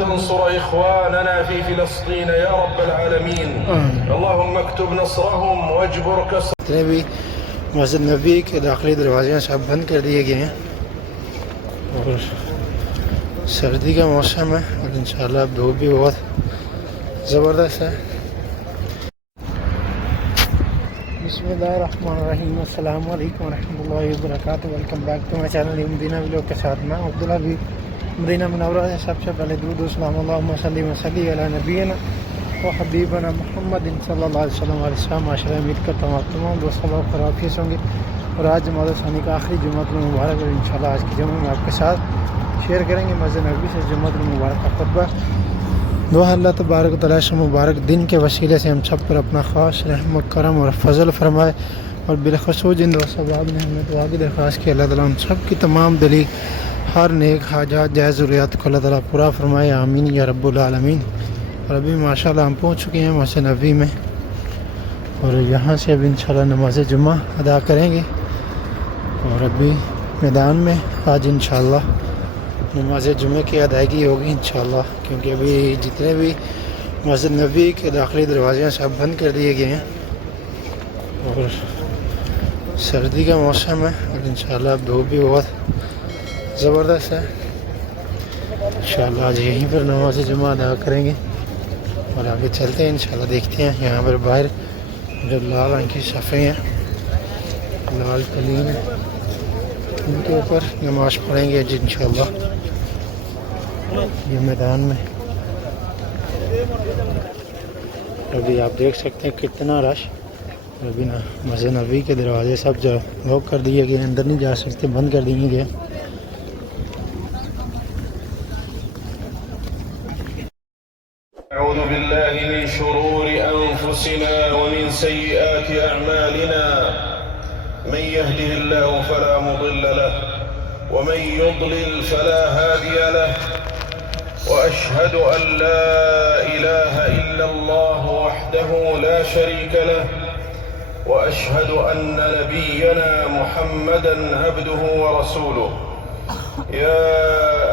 تنصر إخواننا في فلسطين يا رب العالمين. اللهم اكتب نصرهم واجبر كسرهم. जितने भी मस्जिद नबी के दाखिली दरवाजे सब बंद कर दिए गए हैं और सर्दी का मौसम है और इंशाल्लाह धूप भी बहुत ज़बरदस्त है। बिस्मिल्लाहिर्रहमानिर्रहीम, अस्सलाम वालेकुम रहमतुल्लाहि व बरकातहू। Welcome back to my channel Madina vlog के साथ मैं अब्दुल्ला भी मदीना मुनव्वरा से। सबसे पहले दुरूद व सलाम अल्लाहुम्मा सल्ली व सल्लिम अला नबीना व हबीबना मुहम्मद सल्लल्लाहु अलैहि वसल्लम। माशा उम्मीद करता हूँ आप तमाम दोस्तों लोग खराफियत होंगे और आज जमात सानी का आखिरी जुम्मतुल मुबारक है। इंशाल्लाह आज की जुम्मे में आपके साथ शेयर करेंगे मस्जिद नबी से जुम्मतुल मुबारक का खुतबा। दुआ अल्लाह तबारक व तआला इस मुबारक दिन के वसीले से हम सब पर अपना ख़ास रहमत करम और फजल फरमाए और बिलखसूस जिन दोस्त अहबाब ने हमें दुआ की दरख्वास्त की अल्लाह ताला उन सब की तमाम दिली हर नेक हाजात जायज़ ज़रूरियात को अल्लाह ताला पूरा फरमाए, आमीन या रब्बुल आलमीन। और अभी माशाल्लाह हम पहुँच चुके हैं मस्जिद नबी में और यहाँ से अब इंशाल्लाह नमाज जुम्मा अदा करेंगे और अभी मैदान में आज इंशाल्लाह नमाज जुम्मे की अदायगी होगी इंशाल्लाह, क्योंकि अभी जितने भी मस्जिद नबी के दाखिली दरवाजे सब बंद कर दिए गए हैं और सर्दी का मौसम है और इंशाल्लाह धूप भी बहुत ज़बरदस्त है। इंशाल्लाह आज यहीं पर नमाज जुम्मा अदा करेंगे और आगे चलते हैं इंशाल्लाह। देखते हैं यहाँ पर बाहर जो लाल रंग की सफ़े हैं, लाल कलीन, उनके ऊपर नमाज पढ़ेंगे आज इंशाल्लाह ये मैदान में। अभी आप देख सकते हैं कितना रश। अभी ना मस्जिद नबी के दरवाजे सब जो लॉक कर दिए गए, अंदर नहीं जा सकते, बंद कर दिए गए। अऊज़ु बिल्लाहि मिन शुरूरि अनफुसिना व मिन सय्यिआति अअमालिना मन यहदिहिल्लाहु फला मुदिल्ल लहु व मन युद्लिल फला हादिय लहु व अशहदु अन ला इलाहा इल्लल्लाह वहदहु ला शरीका लहु व अशहदु अन्न नबिyyana मुहम्मदन अब्दुहु व रसूलुहु। या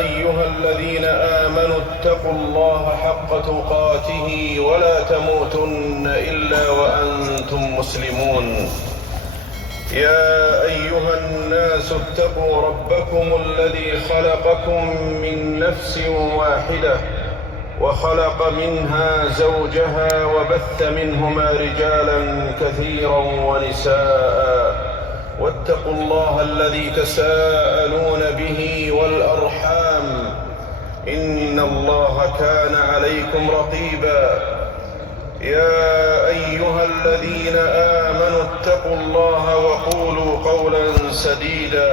अय्युहल्लज़ीना आमनू इत्तक़ुल्लाहा हक़्क़ तुक़ातिही व ला तमूतुन्न इल्ला व अंतुम मुस्लिमून। या अय्युहन्नासु इत्तक़ू रब्बकुमुल्लज़ी ख़लक़कुम मिन नफ़्सिन वाहिदह व ख़लक़ मिन्हा ज़ौजहा व बस्स मिन्हुमा रिजालन कसीरन व निसाअ वत्तक़ुल्लाहा अल्लज़ी तसाअलून बिही वल अर्हाम इन्नल्लाहा कान अलैकुम रक़ीबा। या अय्युहल्लज़ीना आमनू इत्तक़ुल्लाहा व क़ूलू क़ौलन सदीदा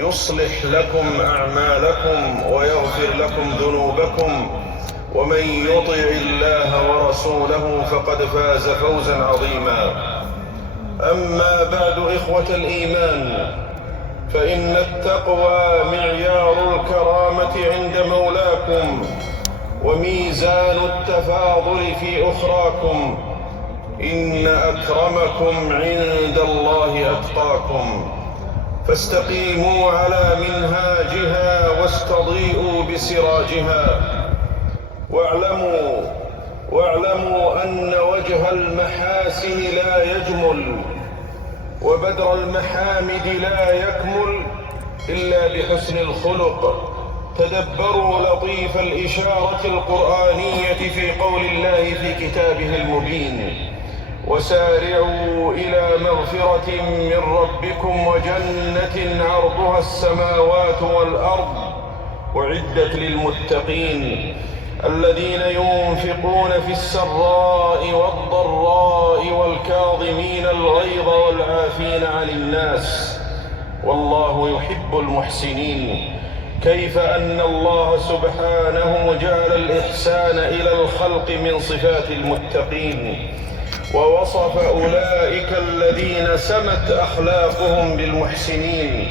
युस्लिह लकुम अअमालकुम व यग़फिर लकुम ज़ुनूबकुम व मन युतिइल्लाहा व रसूलहु फ़क़द फ़ाज़ फ़ौज़न अज़ीमा। अम्मा बअद इख़्वतल ईमान फ़इन्न अत्तक़वा मिअयारुल करामति इन्द मौलाकुम وميزان التفاضل في أخراكم إن أكرمكم عند الله أتقاكم فاستقيموا على منهاجها واستضيئوا بسراجها واعلموا أن وجه المحاسن لا يجمل وبدر المحامد لا يكمل إلا بحسن الخلق. تدبروا لطيف الإشارة القرآنية في قول الله في كتابه المبين وسارعوا إلى مغفرة من ربكم وجنة عرضها السماوات والأرض أعدت للمتقين الذين ينفقون في السراء والضراء والكاظمين الغيظ والعافين عن الناس والله يحب المحسنين. كيف أن الله سبحانه جعل الإحسان إلى الخلق من صفات المتقين ووصف أولئك الذين سمت أخلاقهم بالمحسنين.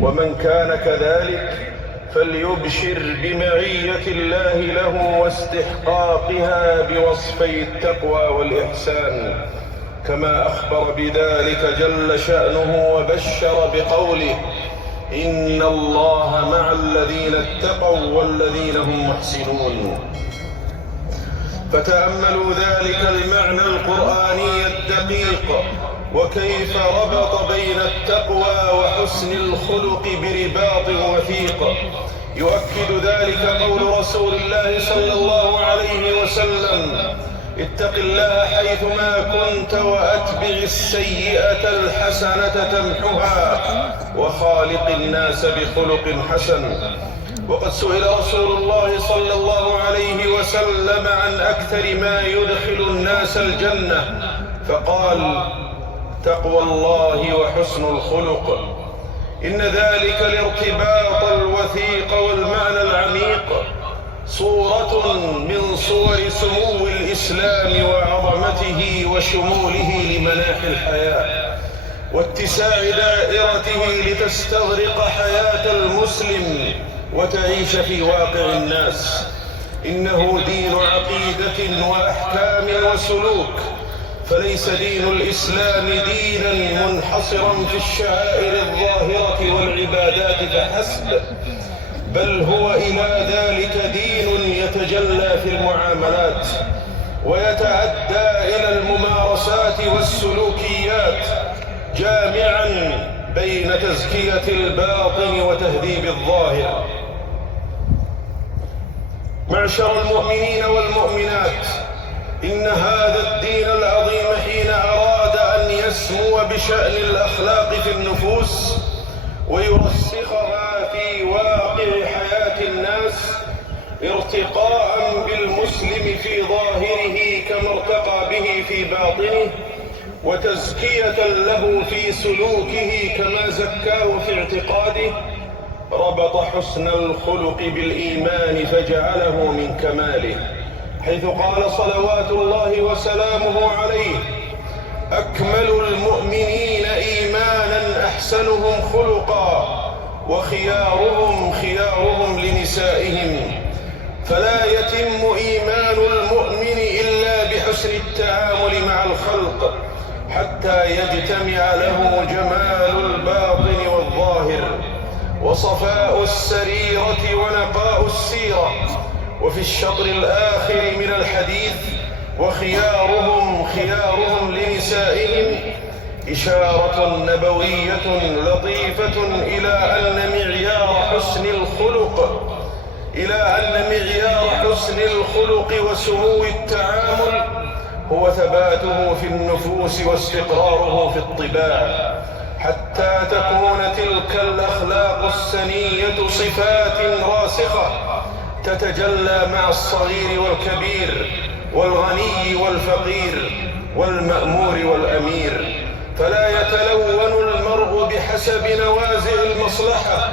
ومن كان كذلك فليبشر بمعية الله له واستحقاقها بوصفي التقوى والإحسان كما أخبر بذلك جل شأنه وبشر بقوله إن الله مع الذين اتقوا والذين هم محسنون. فتأملوا ذلك المعنى القرآني الدقيق، وكيف ربط بين التقوى وحسن الخلق برباط وثيق. يؤكد ذلك قول رسول الله صلى الله عليه وسلم: اتق الله حيثما كنت وأتبع السيئة الحسنة تمحها وخالق الناس بخلق حسن. وقد سئل رسول الله صلى الله عليه وسلم عن أكثر ما يدخل الناس الجنة، فقال: تقوى الله وحسن الخلق. إن ذلك الارتباط الوثيق والمعنى العميق صورة من صور سمو الإسلام وعظمته وشموله لمناحي الحياة واتساع دائرته لتستغرق حياة المسلم وتعيش في واقع الناس. إنه دين عقيدة وأحكام وسلوك، فليس دين الإسلام دينا منحصرا في الشعائر الظاهرة والعبادات فحسب، بل هو إلى ذلك دين يتجلى في المعاملات ويتعدى إلى الممارسات والسلوكيات، جامعا بين تزكية الباطن وتهذيب الظاهر. معشر المؤمنين والمؤمنات، إن هذا الدين العظيم حين أراد أن يسمو بشأن الأخلاق في النفوس ويرسخها في واقع حياة الناس ارتقاء بالمسلم في ظاهره كما ارتقى به في باطنه، وتزكية له في سلوكه كما زكاه في اعتقاده، ربط حسن الخلق بالإيمان فجعله من كماله، حيث قال صلوات الله وسلامه عليه: أكمل المؤمنين إيمانا أحسنهم خلقا وخيارهم خيارهم لنسائهم. فلا يتم إيمان المؤمن إلا بحسن التعامل مع الخلق حتى يجتمع له جمال الباطن والظاهر وصفاء السريرة ونقاء السيرة. وفي الشطر الآخر من الحديث: وخيارهم خيارهم لنسائهم، إشارة نبوية لطيفة إلى أن معيار حسن الخلق وسمو التعامل هو ثباته في النفوس واستقراره في الطباع، حتى تكون تلك الأخلاق السنية صفات راسخة تتجلى مع الصغير والكبير والغني والفقير والمأمور والأمير، فلا يتلون المرء بحسب نوازع المصلحة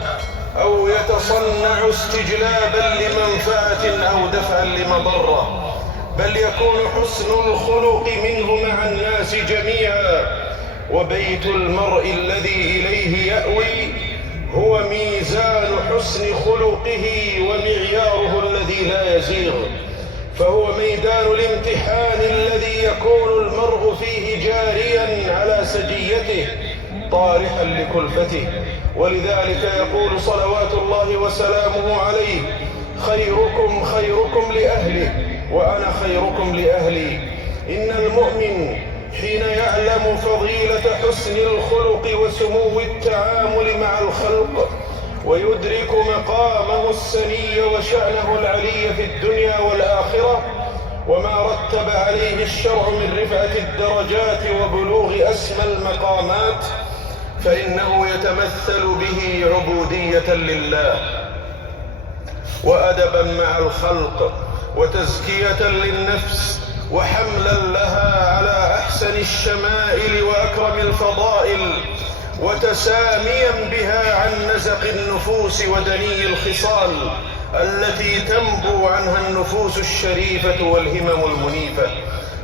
أو يتصنع استجلابا لمنفعة أو دفعا لمضرة، بل يكون حسن الخلق منه مع الناس جميعا. وبيت المرء الذي إليه يأوي هو ميزان حسن خلقه ومعياره الذي لا يزيغ، فهو ميدان الامتحان الذي يكون المرء فيه جاريا على سجيته طارحا لكلفته. ولذلك يقول صلوات الله وسلامه عليه: خيركم خيركم لأهله وأنا خيركم لأهلي. إن المؤمن حين يعلم فضيلة حسن الخلق وسمو التعامل مع الخلق ويدرك مقامه السني وشأنه العلي في الدنيا والآخرة وما رتب عليه الشرع من رفعة الدرجات وبلوغ أسمى المقامات، فإنه يتمثل به عبودية لله وأدبا مع الخلق وتزكية للنفس وحملا لها على أحسن الشمائل وأكرم الفضائل، وتساميا بها عن نزق النفوس ودني الخصال التي تنبو عنها النفوس الشريفة والهمم المنيفة.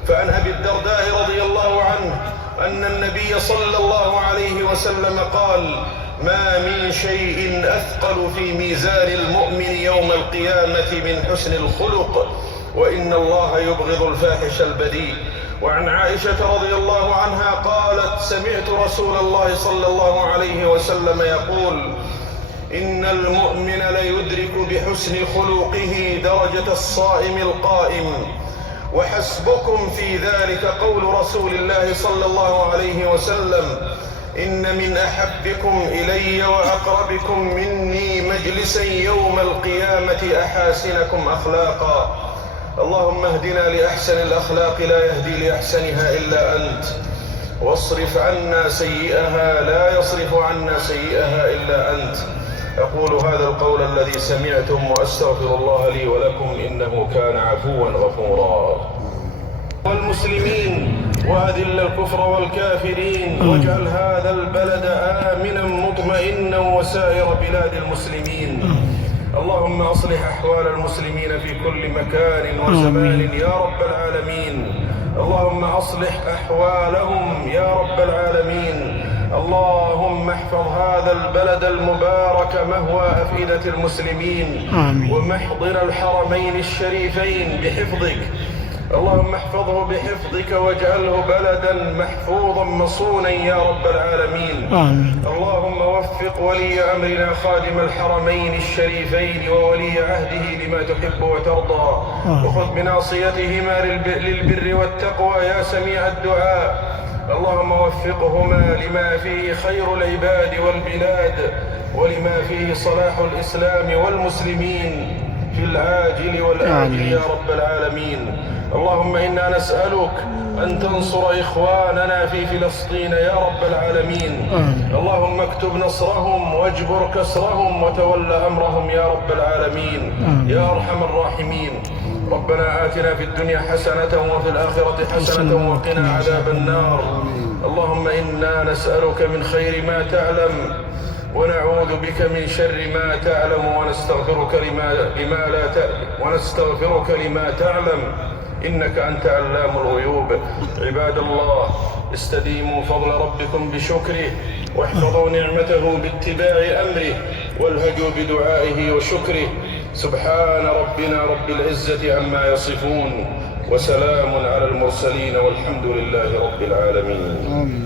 فعن أبي الدرداء رضي الله عنه أن النبي صلى الله عليه وسلم قال: ما من شيء أثقل في ميزان المؤمن يوم القيامة من حسن الخلق، وإن الله يبغض الفاحش البذيء. وعن عائشة رضي الله عنها قالت: سمعت رسول الله صلى الله عليه وسلم يقول: إن المؤمن ليدرك بحسن خلقه درجة الصائم القائم. وحسبكم في ذلك قول رسول الله صلى الله عليه وسلم: إن من أحبكم إلي وأقربكم مني مجلسا يوم القيامة أحاسنكم أخلاقا. اللهم اهدنا لأحسن الأخلاق لا يهدي لأحسنها إلا أنت، واصرف عنا سيئها لا يصرف عنا سيئها إلا أنت. أقول هذا القول الذي سمعتم وأستغفر الله لي ولكم إنه كان عفوا غفورا. والمسلمين وأذل الكفر والكافرين، واجعل هذا البلد آمنا مطمئنا وسائر بلاد المسلمين. اللهم أصلح أحوال المسلمين في كل مكان وزمان يا رب العالمين. اللهم أصلح أحوالهم يا رب العالمين. اللهم احفظ هذا البلد المبارك مهوى أفئدة المسلمين ومحضر الحرمين الشريفين بحفظك. اللهم احفظه بحفظك واجعله بلدا محفوظا مصونا يا رب العالمين. اللهم وفق ولي أمرنا خادم الحرمين الشريفين وولي عهده لما تحب وترضى، وخذ بناصيتهما للبر والتقوى يا سميع الدعاء. اللهم وفقهما لما فيه خير العباد والبلاد، ولما فيه صلاح الإسلام والمسلمين في العاجل والآجل يا رب العالمين. اللهم إنا نسألك أن تنصر إخواننا في فلسطين يا رب العالمين. اللهم اكتب نصرهم واجبر كسرهم وتولى أمرهم يا رب العالمين يا أرحم الراحمين. ربنا آتنا في الدنيا حسنة وفي الآخرة حسنة وقنا عذاب النار. اللهم إنا نسألك من خير ما تعلم ونعوذ بك من شر ما تعلم ونستغفرك لما تعلم إنك أنت علام الغيوب. عباد الله، استديموا فضل ربكم بشكره، واحفظوا نعمته باتباع أمره، والهجوا بدعائه وشكره. سبحان ربنا رب العزة عما يصفون، وسلام على المرسلين، والحمد لله رب العالمين.